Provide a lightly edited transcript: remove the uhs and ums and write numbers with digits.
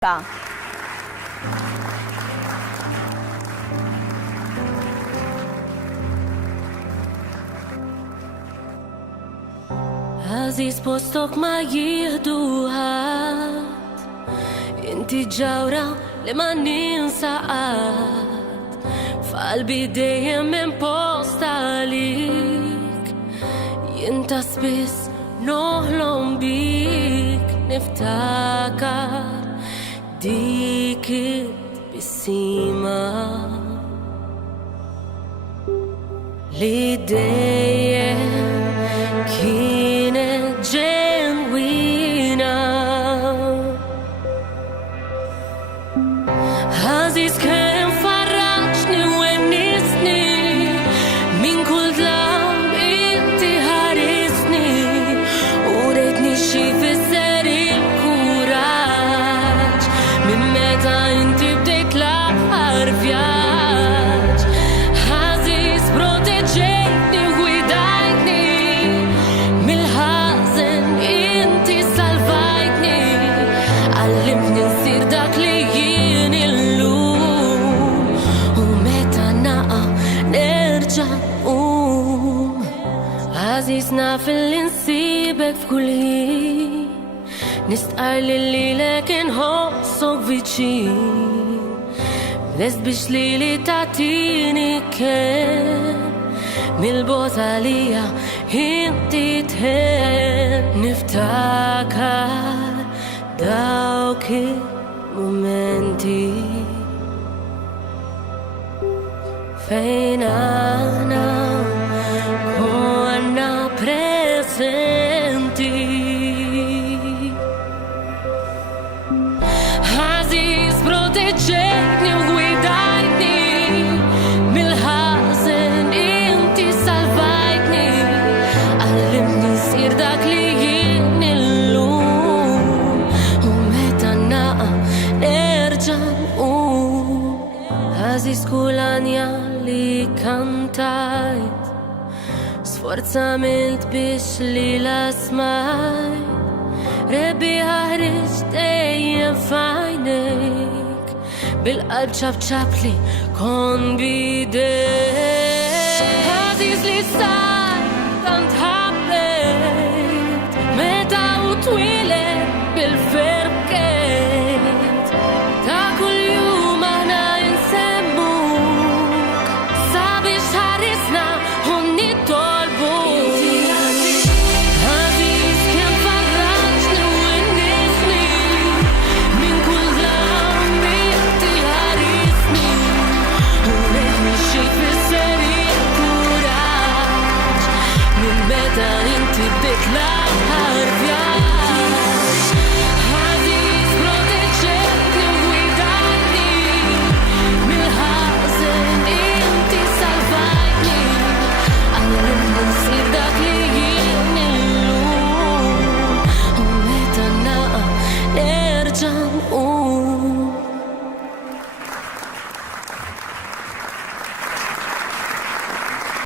Ka. Aziz postok ma jihdu ħadd, inti ġawra li ma ninsaqat, f'qalbi dejjem hemm post għalik, jinta spiss noħlom bik, niftakar dik it-bissima li dejjem kienet ġenwina. Aziz kemm farraġni u wennisni, min kull dlam inti ħarisni, u rejtni xi fisser il-kuraġġ, minn meta inti bdejt l-aħħar vjaġġ. Aziz proteġejtni u gwidajtni, mill-ħażen inti salvajtni, għallimtni nsir dak li jien illum, u meta naqa' nerġa' nqum. Aziz naf li nsibek f'kull ħin, nistqar li lilek inħossok viċin, lest biex lili tagħtini kemm, mill-bogħod għalija inti tħemm. Niftakar dawk il-mumenti fejn aħna konna presenti. Aziz proteġejtni u gwidajtni, mill-ħażen inti salvajtni, għallimtni nsir dak li jien illum, u meta naqa' nerġa' nqum. Aziz kull anja li kantajt, sforza għamilt biex li la smajt, Rebbi ħareġ dejjem f'għajnejk, bil-qalb ċabċab li kon bidejk. Aziz li sar tant ħabbejt, meta u twilet bil-ferbkejt, ta' kull jum aħna insemmuk, sabiex ħarisna u nittolbuk. Aziz kemm farraġni u wennisni, min kull dlam inti ħarisni, u rejtni xi fisser il-kuraġġ, minn meta inti bdejt l-aħħar